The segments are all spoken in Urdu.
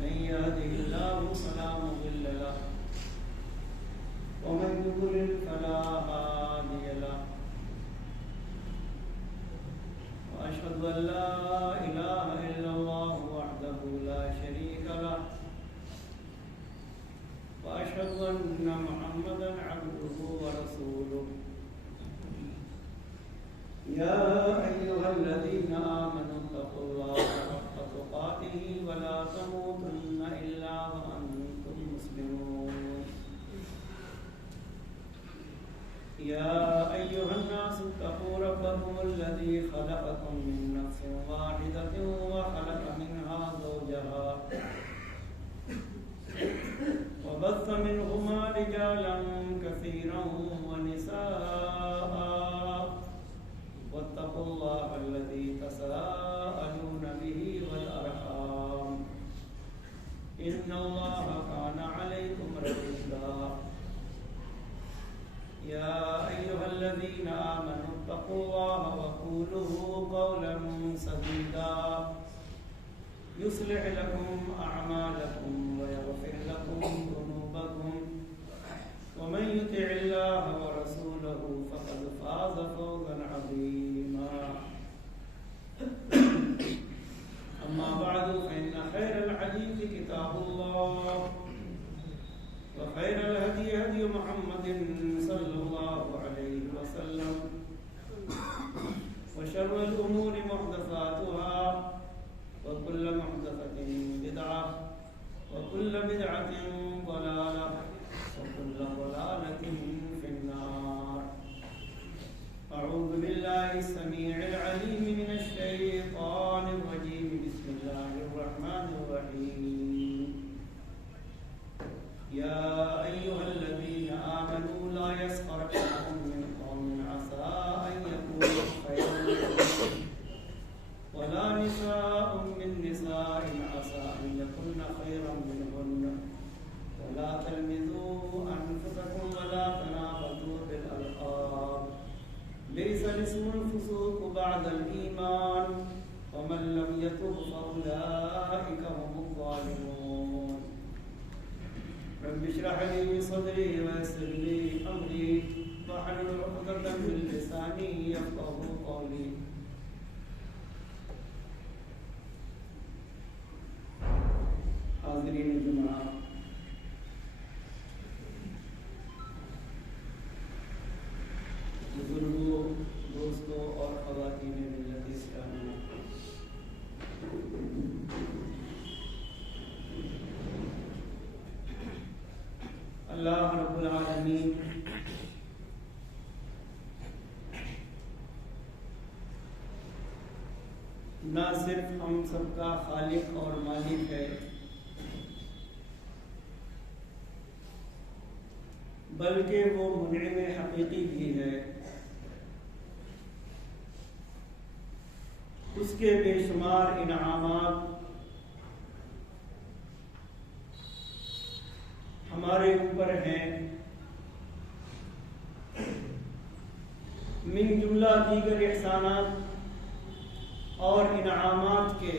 من يهده الله فلا مضل له ومن يضلل فلا هادي له وأشهد أن لا إله إلا الله وحده لا شريك له وأشهد أن محمدا عبده ورسوله يا أيها الذين آمنوا اتقوا الله حق تقاته ولا تموتن إلا وأنتم مسلمون يا أيها الناس اتقوا ربكم الذي خلقكم من نفس واحدة وخلق منها زوجها وبث منهما رجالا كثيرا ونساء واتقوا الله الذي تساءلون به والأرحام إن الله كان عليكم رقيبا يا أيها الذين آمنوا اتقوا الله وقولوا قولا سديدا يصلح لكم أعمالكم ويغفر لكم ذنوبكم ومن يطع الله ورسوله فقد فاز فوزا عظيما أما بعد فإن خير الحديث كتاب الله وخير الهدي هدي محمد صلى الله عليه وسلم وشر الأمور محدثاتها وكل محدثة بدعة وكل بدعة ضلالة وكل ضلالة في النار. أعوذ بالله السميع العليم من الشيطان الرجيم. بسم الله الرحمن الرحيم. يا أيها الذين آمنوا لا يسخر قوم من قوم عسى أن يكونوا خيرا منهم ولا نساء من نساء عسى أن يكن خيرا منهن ولا تلمزوا أنفسكم ولا تنابزوا بالألقاب ليس الاسم الفسوق بعد الإيمان ومن لم يتب فأولئك هم الظالمون. رب اشرح لي صدري ويسر لي أمري واحلل عقدة من لساني يفقهوا قولي. حاضرین جماعت، بزرگوں، دوستوں اور خواتین ملت اسلامی، اللہ رب العالمین نہ صرف ہم سب کا خالق اور مالک ہے بلکہ وہ منعم حقیقی بھی ہے. اس کے بے شمار انعامات ہمارے اوپر ہیں. من جملہ دیگر احسانات اور انعامات کے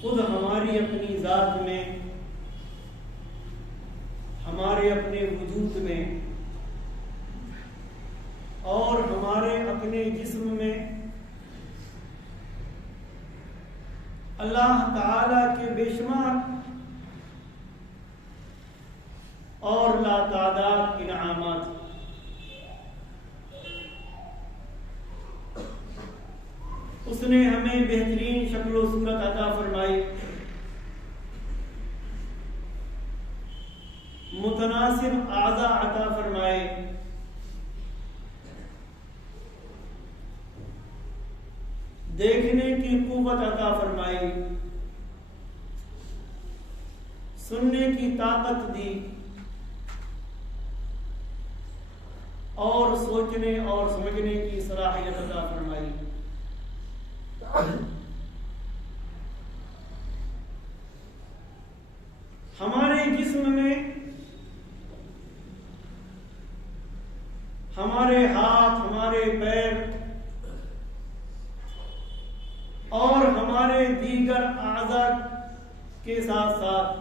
خود ہماری اپنی ذات میں، ہمارے اپنے وجود میں اور ہمارے اپنے جسم میں اللہ تعالی کے بے شمار اور لاتعداد انعامات. اس نے ہمیں بہترین شکل و صورت عطا فرمائی، متناسب اعضاء عطا فرمائے، دیکھنے کی قوت عطا فرمائی، سننے کی طاقت دی اور سوچنے اور سمجھنے کی صلاحیت عطا فرمائی. ہمارے جسم میں ہمارے ہاتھ، ہمارے پیر اور اور ہمارے دیگر اعضاء کے ساتھ ساتھ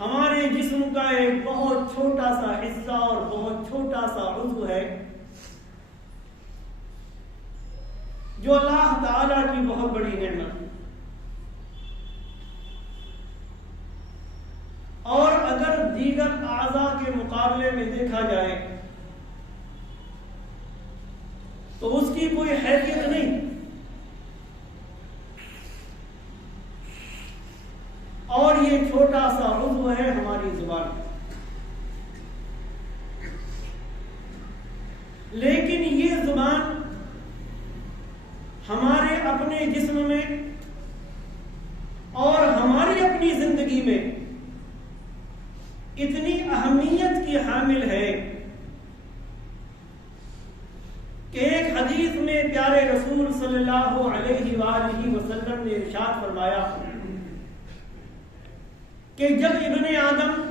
ہمارے جسم کا ایک بہت چھوٹا سا حصہ اور بہت چھوٹا سا عضو ہے جو اللہ تعالیٰ کی بہت بڑی نعمت ہے. اور اگر دیگر اعضاء کے مقابلے میں دیکھا جائے تو اس کی کوئی حیثیت نہیں. اور یہ چھوٹا سا عضو ہے ہماری زبان. لیکن یہ زبان ہمارے اپنے جسم میں اور ہماری اپنی زندگی میں اتنی اہمیت کی حامل ہے کہ ایک حدیث میں پیارے رسول صلی اللہ علیہ وآلہ وسلم نے ارشاد فرمایا کہ جب ابن آدم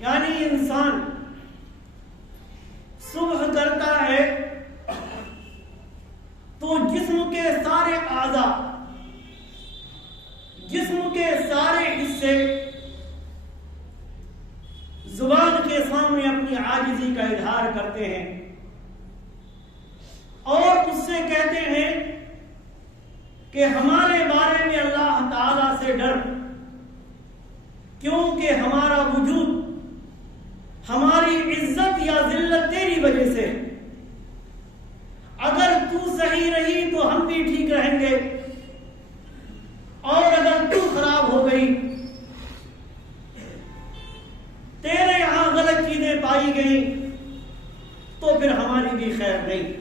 یعنی انسان صبح کرتا ہے تو جسم کے سارے اعضاء، جسم کے سارے حصے زبان کے سامنے اپنی عاجزی کا اظہار کرتے ہیں اور اس سے کہتے ہیں کہ ہمارے بارے میں اللہ تعالیٰ سے ڈر، کیونکہ ہمارا وجود، ہماری عزت یا ذلت تیری وجہ سے، اگر تو صحیح رہی تو ہم بھی ٹھیک رہیں گے، اور اگر تو خراب ہو گئی، تیرے یہاں غلط چیزیں پائی گئیں تو پھر ہماری بھی خیر نہیں.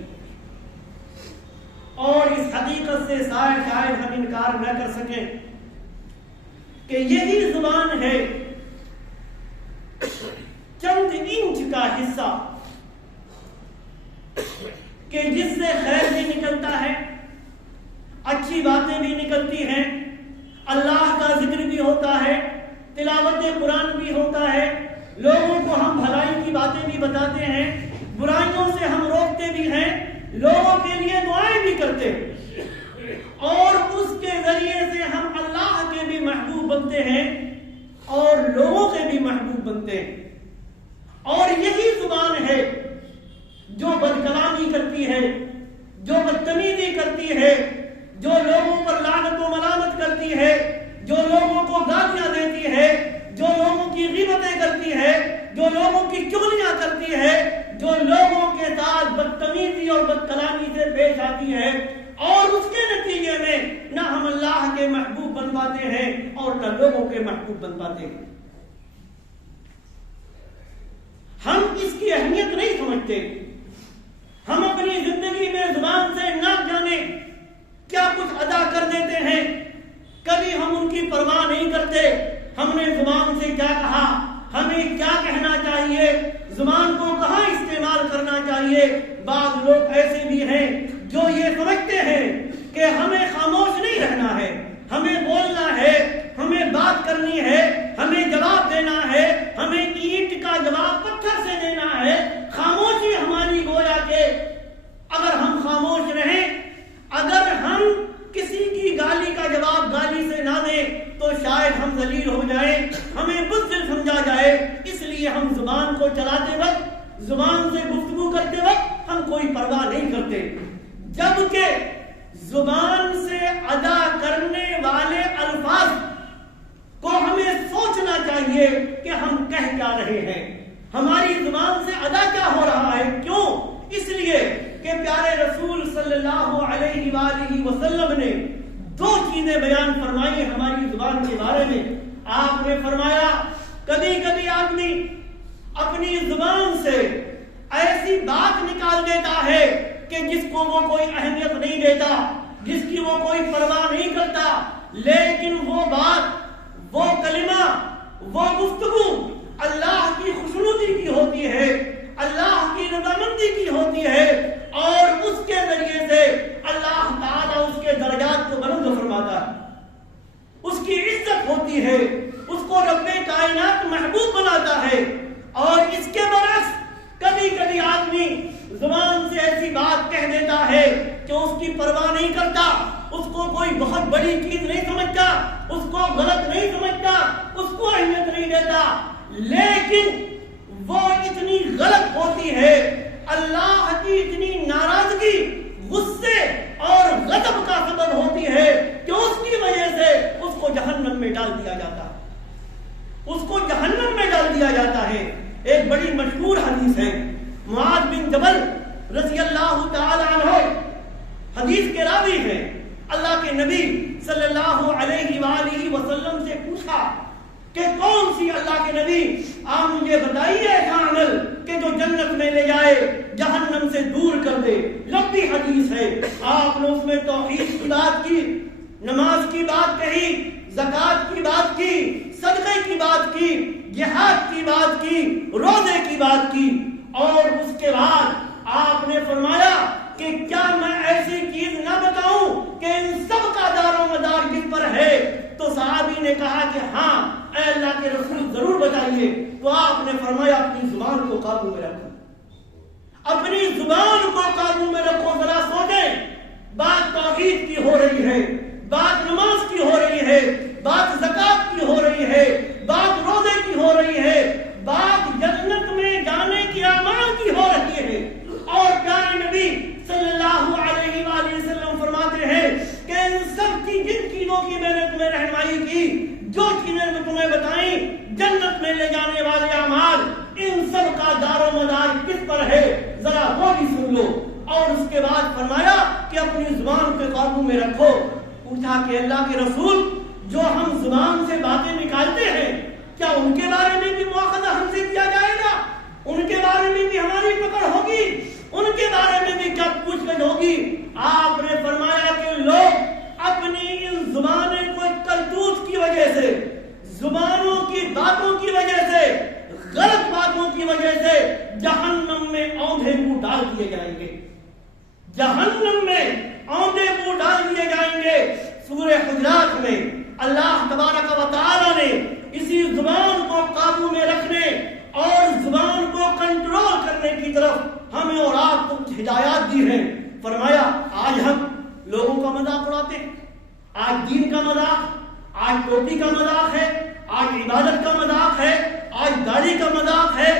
اور اس حقیقت سے شاید ہم انکار نہ کر سکیں کہ یہی زبان ہے چند انچ کا حصہ کہ جس سے خیر بھی نکلتا ہے، اچھی باتیں بھی نکلتی ہیں، اللہ کا ذکر بھی ہوتا ہے، تلاوت قرآن بھی ہوتا ہے، لوگوں کو ہم بھلائی کی باتیں بھی بتاتے ہیں، برائیوں سے ہم روکتے بھی ہیں، لوگوں کے لیے دعائیں بھی کرتے ہیں، اور اس کے ذریعے سے ہم اللہ کے بھی محبوب بنتے ہیں اور لوگوں کے بھی محبوب بنتے ہیں. اور یہی زبان ہے جو بدکلامی کرتی ہے، جو بدتمیزی کرتی ہے، جو لوگوں پر لعنت و ملامت کرتی ہے، جو لوگوں کو گالیاں دیتی ہے، جو لوگوں کی غیبتیں کرتی ہے، جو لوگوں کی چغلیاں کرتی ہے، جو لوگوں کے ساتھ بدتمیزی اور بدکلامی سے پیش آتی ہے، اور اس کے نتیجے میں نہ ہم اللہ کے محبوب بن پاتے ہیں اور نہ لوگوں کے محبوب بن پاتے ہیں. ہم اس کی اہمیت نہیں سمجھتے. ہم اپنی زندگی میں زبان سے نہ جانے کیا کچھ ادا کر دیتے ہیں، کبھی ہم ان کی پرواہ نہیں کرتے. ہم نے زبان سے کیا کہا، ہمیں کیا کہنا چاہیے، زبان کو کہاں استعمال کرنا چاہیے. بعض لوگ ایسے بھی ہیں جو یہ سمجھتے ہیں کہ ہمیں خاموش نہیں رہنا ہے، ہمیں بولنا ہے، ہمیں بات کرنی ہے، ہمیں جواب دینا ہے، ہمیں اینٹ کا جواب پتھر سے دینا ہے. خاموشی ہماری گویا کہ اگر ہم خاموش رہیں، اگر ہم کسی کی گالی کا جواب گالی سے نہ دیں تو شاید ہم ذلیل ہو جائیں، ہمیں بزدل سمجھا جائے. اس لیے ہم زبان کو چلاتے وقت، زبان سے گفتگو کرتے وقت ہم کوئی پرواہ نہیں کرتے، جبکہ زبان سے ادا کرنے والے الفاظ کو ہمیں سوچنا چاہیے کہ ہم کہہ کیا رہے ہیں، ہماری زبان سے ادا کیا ہو رہا ہے. کیوں؟ اس لیے کہ پیارے رسول صلی اللہ علیہ وآلہ وسلم نے دو چیزیں بیان فرمائی ہماری زبان کے بارے میں. آپ نے فرمایا کبھی کبھی آدمی اپنی زبان سے ایسی بات نکال دیتا ہے کہ جس کو وہ کوئی اہمیت نہیں دیتا، جس کی وہ کوئی پرواہ نہیں کرتا، لیکن وہ بات، وہ کلمہ، وہ گفتگو اللہ کی خوشنودی کی ہوتی ہے، اللہ کی رضامندی کی ہوتی ہے، اور اس کے ذریعے سے اللہ تعالیٰ اس کے درجات کو بلند فرماتا ہے، اس کی عزت ہوتی ہے، اس کو رب کائنات محبوب بناتا ہے. اور اس کے برعکس کبھی کبھی آدمی زبان سے ایسی بات کہہ ہے کہ اس کی پرواہ نہیں کرتا، اس کو کوئی بہت بڑی چیز نہیں سمجھتا، اس کو غلط نہیں سمجھتا، اس کو اہمیت نہیں دیتا، لیکن وہ اتنی غلط ہوتی ہے، اللہ کی اتنی ناراضگی، غصے اور غضب کا سبب ہوتی ہے کہ اس کی وجہ سے اس کو جہنم میں ڈال دیا جاتا ہے، اس کو جہنم میں ڈال دیا جاتا ہے۔ ایک بڑی مشہور حدیث ہے، معاذ بن جبل رضی اللہ تعالی عنہ حدیث کے راوی ہیں، اللہ کے نبی صلی اللہ علیہ وآلہ وسلم سے پوچھا کہ کون سی اللہ کے نبی آپ مجھے بتائیے ایسا عمل کہ جو جنت میں لے جائے، جہنم سے دور کر دے۔ لمبی حدیث ہے، آپ نے اس میں توحید کی بات کی، نماز کی بات کہی، زکات کی بات کی، صدقے کی بات کی، جہاد کی بات کی، روزے کی بات کی، اور اس کے بعد آپ نے فرمایا کہ کیا میں ایسی چیز نہ بتاؤں کہ ان سب کا دار و مدار کس پر ہے؟ تو صحابی نے کہا کہ ہاں اے اللہ کے رسول ضرور بتائیے۔ تو آپ نے فرمایا اپنی زبان کو قابو میں رکھو، اپنی زبان کو قابو میں رکھو۔ ذرا سوچیں، بات توحید کی ہو رہی ہے، بات نماز کی ہو رہی ہے، بات زکات کی ہو رہی ہے، بات روزے کی ہو رہی ہے، بات جنت میں جانے کی اعمال کی ہو رہی ہے، اور پیارے نبی صلی اللہ علیہ وآلہ وسلم فرماتے ہیں کہ ان سب کی جن چیزوں کی میں نے تمہیں رہنمائی کی، جو چیزیں میں تمہیں بتائیں جنت میں لے جانے والے اعمال، ان سب کا دار و مدار کس پر ہے؟ ذرا وہ بھی سن لو۔ اور اس کے بعد فرمایا کہ اپنی زبان پہ قابو میں رکھو۔ پوچھا کہ اللہ کے رسول، جو ہم زبان سے باتیں نکالتے ہیں، کیا ان کے بارے میں بھی مواخذہ ہم سے کیا جائے گا؟ ان کے بارے میں بھی ہماری پکڑ ہوگی؟ ان کے بارے میں بھی کیا پوچھ گچھ ہوگی؟ آپ نے فرمایا کہ لوگ اپنی ان زبانیں کو کرتوت کی وجہ سے، زبانوں کی باتوں کی وجہ سے، غلط باتوں کی وجہ سے جہنم میں اوندھے منہ ڈال دیے جائیں گے، جہنم میں اوندھے منہ ڈال دیے جائیں گے۔ سورہ حجرات میں اللہ تبارک و تعالی نے اسی زبان کو قابو میں رکھنے اور زبان کو کنٹرول کرنے کی طرف ہمیں اور آپ کو ہدایات دی ہیں۔ فرمایا آج ہم لوگوں کا مذاق اڑاتے ہیں، آج دین کا مذاق، آج ٹوپی کا مذاق ہے، آج عبادت کا مذاق ہے، آج داڑھی کا مذاق ہے،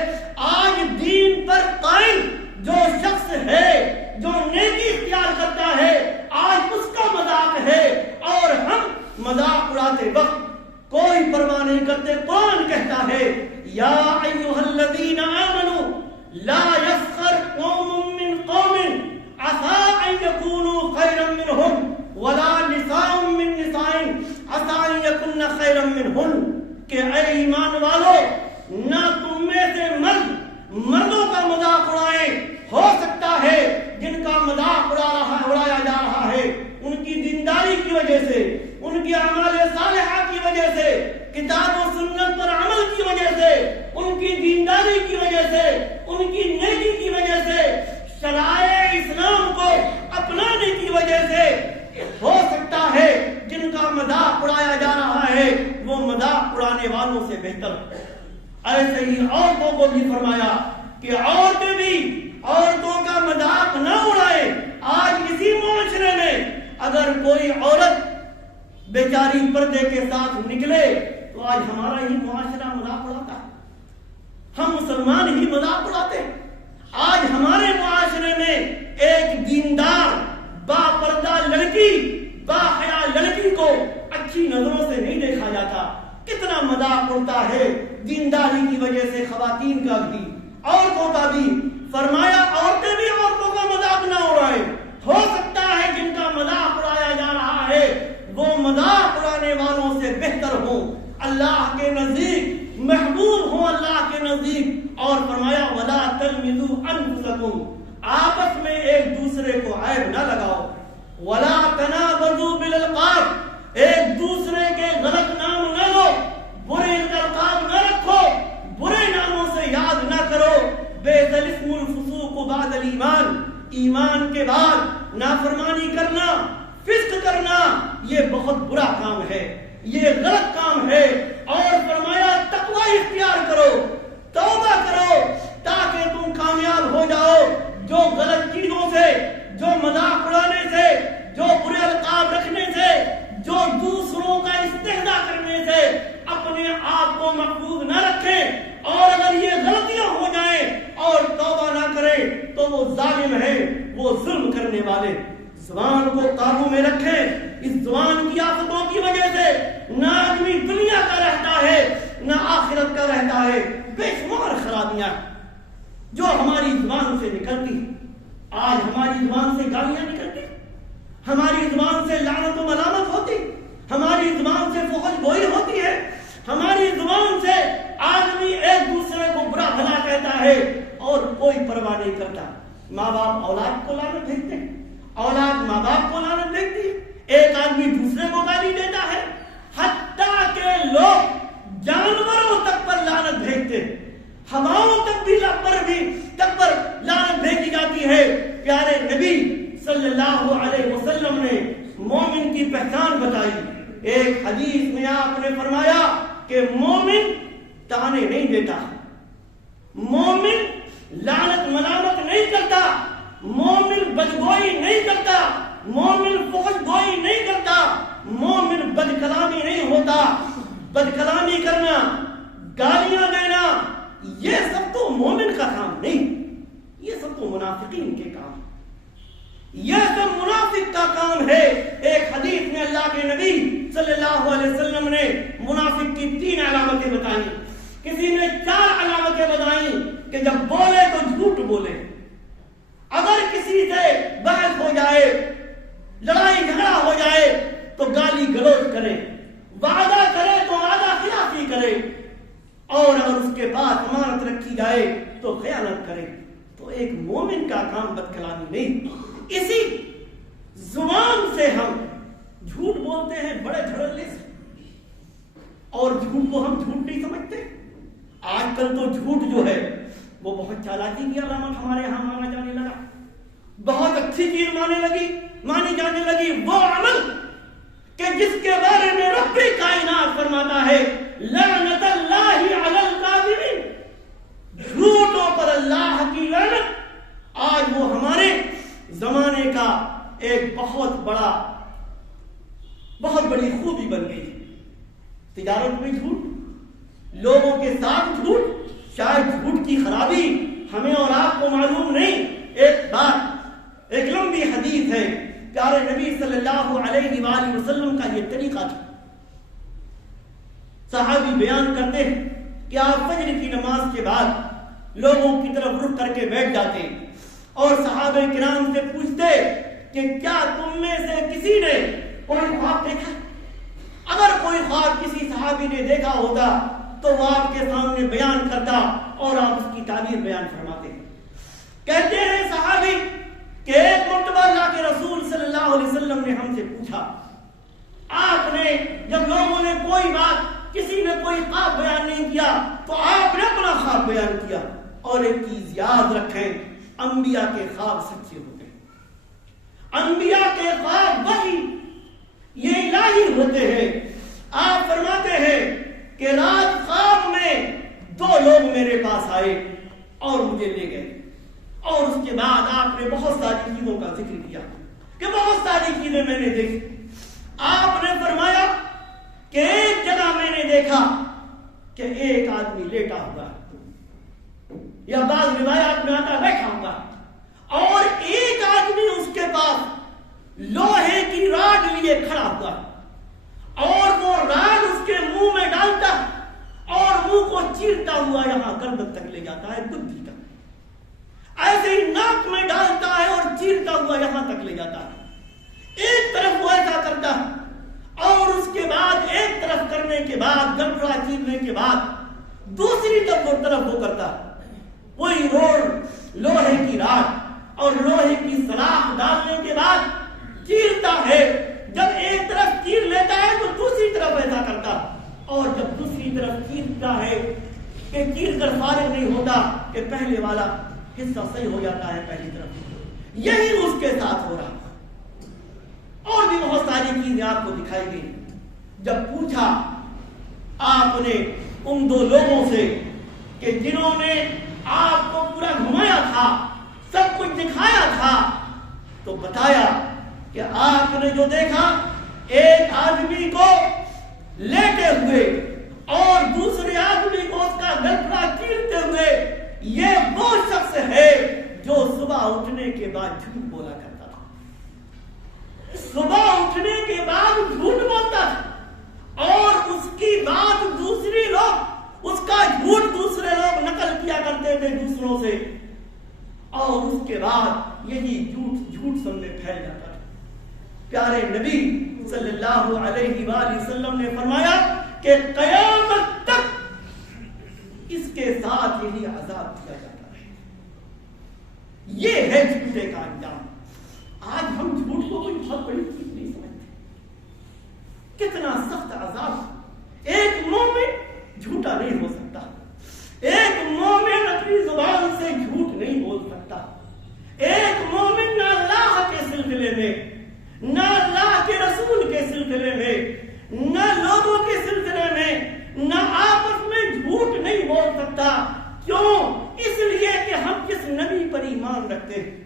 آج دین پر قائم جو شخص ہے، جو نیکی اختیار کرتا ہے، آج اس کا مذاق ہے، اور ہم مذاق اڑاتے وقت کوئی پرواہ نہیں کرتے۔ کون کہتا ہے یا ایھا الذین آمنوا لا یسخر قوم من قوم عسى ان يكونوا خيرا منهم ولا نساء من نساء عسى ان يكن خيرا منهن، کہ اے ایمان والو، نہ تم میں سے مردوں کا مذاق اڑائیں، ہو سکتا ہے جن کا مذاق اڑایا جا رہا ہے ان کی دینداری کی وجہ سے، ان کی اعمال صالحہ کی وجہ سے، کتاب و سنت پر عمل کی وجہ سے، ان کی دینداری کی وجہ سے، ان کی نیکی کی وجہ سے، شرائع اسلام کو اپنانے کی وجہ سے، ہو سکتا ہے جن کا مذاق اڑایا جا رہا ہے وہ مذاق اڑانے والوں سے بہتر ہے۔ ایسے ہی عورتوں کو بھی فرمایا کہ عورتیں بھی عورتوں کا مذاق نہ اڑائیں۔ آج اسی معاشرے میں اگر کوئی عورت بیچاری پردے کے ساتھ نکلے تو آج ہمارا ہی معاشرہ مذاق اڑاتا ہے، ہم مسلمان ہی مذاق اڑاتے ہیں۔ آج ہمارے معاشرے میں ایک دیندار با پردہ لڑکی، با حیا لڑکی کو اچھی نظروں سے نہیں دیکھا جاتا۔ کتنا مذاق اڑتا ہے دینداری کی وجہ سے، خواتین کا بھی، عورتوں کا بھی۔ فرمایا عورتیں بھی عورتوں کا مذاق نہ اڑائیں، ہو سکتا ہے جن کا مذاق اڑایا جا رہا ہے وہ مذاق اڑانے والوں سے بہتر ہوں، اللہ کے نزدیک محبوب ہوں اللہ کے نزدیک۔ اور فرمایا ولا تلمزوا انفسکم، آپس میں ایک دوسرے کو عیب نہ لگاؤ، ولا تنابزوا بالالقاب، ایک دوسرے کے غلط نام نہ لو، برے القاب نہ رکھو، برے ناموں سے یاد نہ کرو۔ بئس الاسم الفسوق بعد الایمان، ایمان کے بعد نافرمانی کرنا، فسق کرنا، یہ بہت برا کام ہے، یہ غلط کام ہے۔ اور فرمایا تقوی اختیار کرو، توبہ کرو، تاکہ تم کامیاب ہو جاؤ۔ جو غلط چیزوں سے، جو مذاق والے زبان کو قابو میں رکھیں. اس زبان کی آفتوں کی وجہ سے نہ آدمی دنیا کا رہتا ہے نہ آخرت کا رہتا ہے. بے شمار خرابیاں جو ہماری زبان سے نکلتی. آج ہماری زبان سے گالیاں نکلتی, ہماری زبان سے لعنت و ملامت ہوتی, ہماری زبان سے فحش گوئی ہوتی ہے, ہماری زبان سے آدمی ایک دوسرے کو برا بھلا کہتا ہے اور کوئی پرواہ نہیں کرتا. ماں باپ اولاد کو لعنت بھیجتے ہیں, اولاد ماں باپ کو لعنت بھیجتی ہے, ایک آدمی دوسرے کو گالی دیتا ہے, حتیٰ کہ لوگ جانوروں تک پر لعنت بھیجتے ہیں, ہواؤں تک پر لعنت بھیجی جاتی ہے. پیارے نبی صلی اللہ علیہ وسلم نے مومن کی پہچان بتائی. ایک حدیث میں آپ نے فرمایا کہ مومن تانے نہیں دیتا, مومن لعنت ملامت نہیں کرتا, مومن بدگوئی نہیں کرتا, مومن فحش گوئی نہیں کرتا, مومن بد کلامی نہیں ہوتا. بد کلامی کرنا, گالیاں دینا, یہ سب تو مومن کا کام نہیں, یہ سب تو منافقین کے کام, یہ سب منافق کا کام ہے. ایک حدیث میں اللہ کے نبی صلی اللہ علیہ وسلم نے منافق کی 3 علامتیں بتائیں. کسی نے 4 علامتیں بتائیں کہ جب بولے تو جھوٹ بولے, اگر کسی سے بحث ہو جائے, لڑائی جھگڑا ہو جائے تو گالی گلوچ کرے, وعدہ کرے تو وعدہ خلافی کرے, اور اگر اس کے بعد امانت رکھی جائے تو خیانت کرے. تو ایک مومن کا کام بد کلامی نہیں. اسی زبان سے ہم جھوٹ بولتے ہیں بڑے دھڑلے سے, اور جھوٹ کو ہم جھوٹ نہیں سمجھتے. آج کل تو جھوٹ جو ہے وہ بہت چالاکی کی علامت ہمارے یہاں مانا جانے لگا, بہت اچھی چیز مانی جانے لگی. وہ عمل کہ جس کے بارے میں رب کائنات فرماتا ہے لعنت اللہ علی الکاذبین, جھوٹوں پر اللہ کی لعنت, آج وہ ہمارے زمانے کا ایک بہت بڑی خوبی بن گئی. تجارت میں جھوٹ, لوگوں کے ساتھ جھوٹ. شاید جھوٹ کی خرابی ہمیں اور آپ کو معلوم نہیں. ایک لمبی حدیث ہے, پیارے نبی صلی اللہ علیہ وآلہ وسلم کا یہ طریقہ تھا. صحابی بیان کرتے ہیں کہ آپ فجر کی نماز کے بعد لوگوں کی طرف رخ کر کے بیٹھ جاتے اور صحابہ کرام سے پوچھتے کہ کیا تم میں سے کسی نے کوئی خواب دیکھا؟ اگر کوئی خواب کسی صحابی نے دیکھا ہوتا تو وہ آپ کے سامنے بیان کرتا اور آپ اس کی تعبیر بیان فرماتے. کہتے ہیں صحابی کہ ایک مرتبہ اللہ کے رسول صلی اللہ علیہ وسلم نے ہم سے پوچھا, آپ نے جب لوگوں نے کوئی بات, کسی نے کوئی خواب بیان نہیں کیا تو آپ نے اپنا خواب بیان کیا. اور ایک چیز یاد رکھیں, انبیاء کے خواب سچے ہوتے ہیں, انبیاء کے خواب وحی یہ الہی ہوتے ہیں. آپ فرماتے ہیں کہ رات خواب میں 2 لوگ میرے پاس آئے اور مجھے لے گئے, اور اس کے بعد آپ نے بہت ساری چیزوں کا ذکر کیا کہ بہت ساری چیزیں میں نے دیکھی. آپ نے فرمایا کہ ایک جگہ میں نے دیکھا کہ ایک آدمی لیٹا ہوا, یا بعض روایات میں آتا بیٹھا ہوا, اور ایک آدمی اس کے پاس لوہے کی راڈ لیے کھڑا ہوا, اور وہ راڈ اس کے منہ میں ڈالتا اور منہ کو چیرتا ہوا یہاں گردن تک لے جاتا ہے, بدھی تک, ایسے ہی ناک میں ڈالتا ہے اور چیرتا ہوا یہاں تک لے جاتا ہے. ایک طرف وہ ایسا کرتا ہے اور اس کے بعد ایک طرف کرنے کے بعد, گردن چیرنے کے بعد دوسری طرف وہ کرتا ہے. وہی روڈ لوہے کی راڈ اور لوہے کی سلاخ ڈالنے کے بعد چیرتا ہے. جب ایک طرف چیر لیتا ہے تو دوسری طرف ایسا کرتا, اور جب دوسری طرف چیرتا ہے کہ چیر کر فارغ نہیں ہوتا کہ پہلے والا حصہ صحیح ہو جاتا ہے پہلی طرف. یہی اس کے ساتھ ہو رہا. اور بھی بہت ساری چیزیں آپ کو دکھائی گئی. جب پوچھا آپ نے ان 2 لوگوں سے کہ جنہوں نے آپ کو پورا گھمایا تھا, سب کچھ دکھایا تھا, تو بتایا کہ آپ نے جو دیکھا ایک آدمی کو لیٹے ہوئے اور دوسرے آدمی کو اس کا گلفڑا چیرتے ہوئے, یہ وہ شخص ہے جو صبح اٹھنے کے بعد جھوٹ بولا کرتا تھا. صبح اٹھنے کے بعد جھوٹ بولتا تھا اور اس کی بات دوسری لوگ، اس کا جھوٹ دوسرے لوگ نقل کیا کرتے تھے دوسروں سے، اور اس کے بعد یہی جھوٹ سب میں پھیل جاتا ہے۔ پیارے نبی صلی اللہ علیہ وآلہ وسلم نے فرمایا کہ قیامت تک اس کے ساتھ یہی عذاب کیا جاتا ہے۔ یہ ہے جھوٹے کا انجام۔ آج ہم جھوٹ کو کوئی بہت بڑی چیز نہیں سمجھتے، کتنا سخت عذاب۔ ایک مومن جھوٹا نہیں ہو سکتا، ایک مومن اپنی زبان سے جھوٹ نہیں بول سکتا، ایک مومن نہ اللہ کے سلسلے میں، نہ اللہ کے رسول کے سلسلے میں، نہ لوگوں کے سلسلے میں، نہ آپس میں جھوٹ نہیں بول سکتا۔ کیوں؟ اس لیے کہ ہم جس نبی پر ایمان رکھتے ہیں،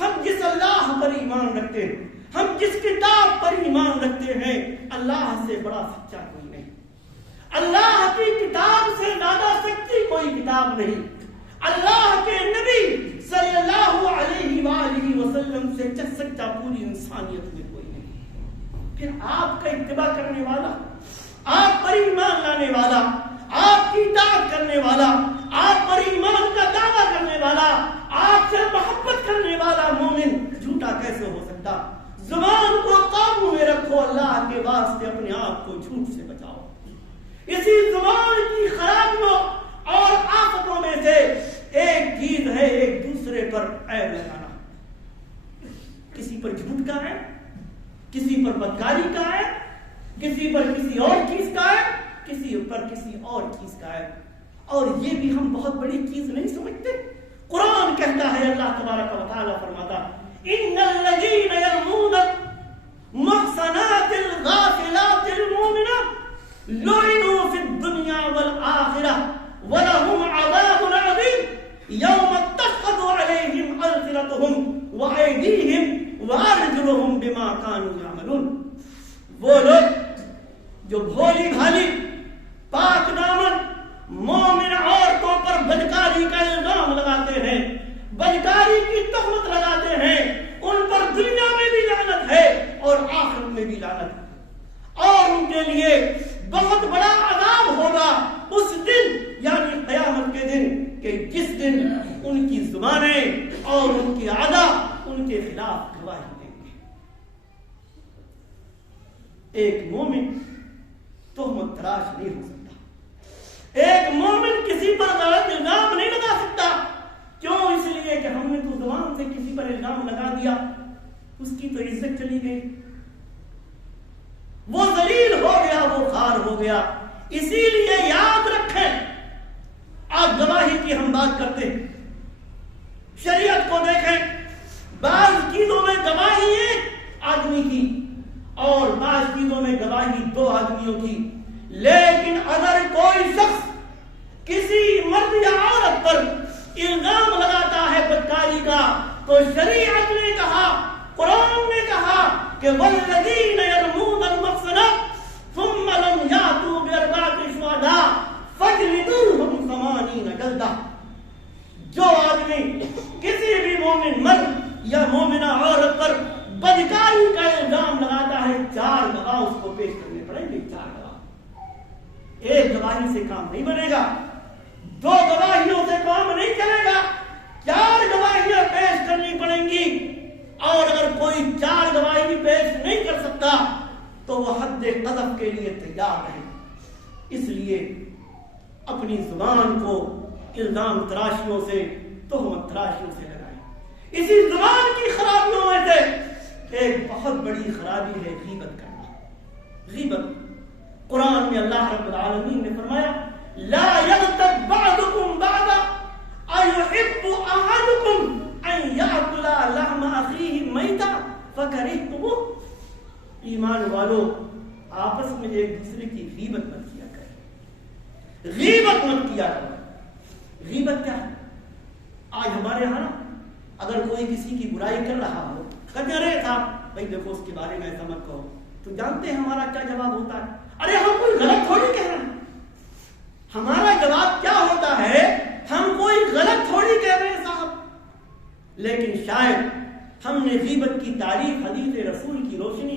ہم جس اللہ پر ایمان رکھتے ہیں، ہم جس کتاب پر ایمان رکھتے ہیں، اللہ سے بڑا سچا کوئی نہیں، اللہ کی کتاب سے زیادہ سچی کوئی کتاب نہیں، اللہ کے نبی صلی اللہ علیہ وآلہ وسلم سے سچا پوری انسانیت میں کوئی نہیں۔ پھر آپ کا اتباع کرنے والا، آپ پر ایمان لانے والا، آپ کی اطاعت کرنے والا، آپ پر ایمان کا دعویٰ کرنے والا، آپ سے محبت کرنے والا مومن جھوٹا کیسے ہو سکتا؟ زبان کو قابو میں رکھو، اللہ کے واسطے اپنے آپ کو جھوٹ سے بچاؤ۔ اسی زبان کی خرابیوں اور آفتوں میں سے ایک چیز ہے ایک دوسرے پر عیب لگانا، کسی پر جھوٹ کا ہے، کسی پر بدکاری کا ہے، کسی پر کسی اور چیز کا ہے، کسی پر کسی اور چیز کا ہے، اور یہ بھی ہم بہت بڑی چیز نہیں سمجھتے۔ قرآن کہتا ہے، اللہ تبارک و تعالی فرماتا، ان الذین یرمون محصنات الغافلات المؤمنات لعنوا فی الدنیا والآخرہ ولہم عذاب عظیم یوم تشہد علیہم السنتہم وایدیہم وارجلہم بما کانوا یعملون۔ وہ لوگ جو بھولی بھالی پاک دامن مومن عورتوں پر بدکاری کا الزام لگاتے ہیں، بدکاری کی تہمت لگاتے ہیں، ان پر دنیا میں بھی لعنت ہے اور آخرت میں بھی لعنت ہے، اور ان کے لیے بہت بڑا عذاب ہوگا اس دن، یعنی قیامت کے دن، کہ جس دن ان کی زبانیں اور ان کی اعضاء ان کے خلاف گواہی دیں گے۔ ایک مومن تہمت تراش نہیں ہو سکتا، ایک مومن کسی پر غلط الزام نہیں لگا سکتا۔ کیوں؟ اس لیے کہ ہم نے تو زبان سے کسی پر الزام لگا دیا، اس کی تو عزت چلی گئی، وہ ذلیل ہو گیا، وہ خوار ہو گیا۔ اسی لیے یاد رکھیں، آج گواہی کی ہم بات کرتے ہیں، شریعت کو دیکھیں، بعض چیزوں میں گواہی ایک آدمی کی اور بعض چیزوں میں گواہی دو آدمیوں کی، لیکن اگر کوئی شخص کسی مرد یا عورت پر الزام لگاتا ہے بدکاری کا، تو شریعت نے کہا، قرآن نے کہا کہ والذین یرمون المحصنات ثم لم یاتوا باربعۃ شہداء فاجلدوہم 80 جلدہ۔ جو آدمی کسی بھی مومن مرد یا مومنہ عورت پر بدکاری کا الزام لگاتا ہے، 4 گواہ اس کو پیش کرنے پڑیں گے۔ 4 گواہ، ایک گواہی سے کام نہیں بنے گا، 2 گواہیوں سے کام نہیں چلے گا، 4 گواہیاں پیش کرنی پڑیں گی، اور اگر کوئی 4 گواہی پیش نہیں کر سکتا تو وہ حد قذف کے لیے تیار ہے۔ اس لیے اپنی زبان کو الزام تراشیوں سے، تہمت تراشیوں سے لگائیں۔ اسی زبان کی خرابیوں میں سے ایک بہت بڑی خرابی ہے غیبت کرنا۔ غیبت، قرآن میں اللہ رب العالمین نے فرمایا، لا یغتب بعضکم بعضا ایحب احدکم ان یاکل لحم اخیہ میتا فکرہتموہ۔ ایمان والو، آپس میں ایک دوسرے کی غیبت مت کیا کریں، غیبت مت کیا کریں۔ غیبت کیا ہے؟ آج ہمارے یہاں اگر کوئی کسی کی برائی کر رہا ہو، کہتے ارے صاحب بھائی دیکھو اس کے بارے میں ایسا مت کہو، تو جانتے ہیں ہمارا کیا جواب ہوتا ہے؟ ارے ہم کوئی غلط تھوڑی کہہ رہے ہیں۔ ہمارا جواب کیا ہوتا ہے؟ ہم کوئی غلط تھوڑی کہہ رہے ہیں صاحب، لیکن شاید ہم نے غیبت کی تعریف حدیث رسول کی روشنی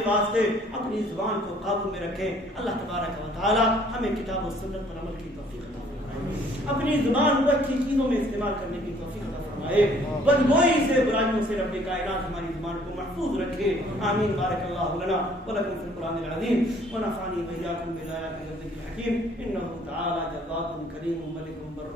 کے واسطے اپنی زبان کو قابو میں رکھیں. اللہ تبارک و تعالی ہمیں کتاب و سنت پر عمل کی توفیق عطا فرمائے. اپنی زبان کو اچھی چیزوں میں استعمال کرنے کی توفیق عطا فرمائے. بدگوئی سے برائیوں سے رب کائنات ہماری زبان کو محفوظ رکھے. آمین. بارک اللہ لنا ولکم فی القرآن العظیم ونفعنی وإیاکم بالآیات والذکر الحکیم. انہ تعالی جواد کریم ملک بر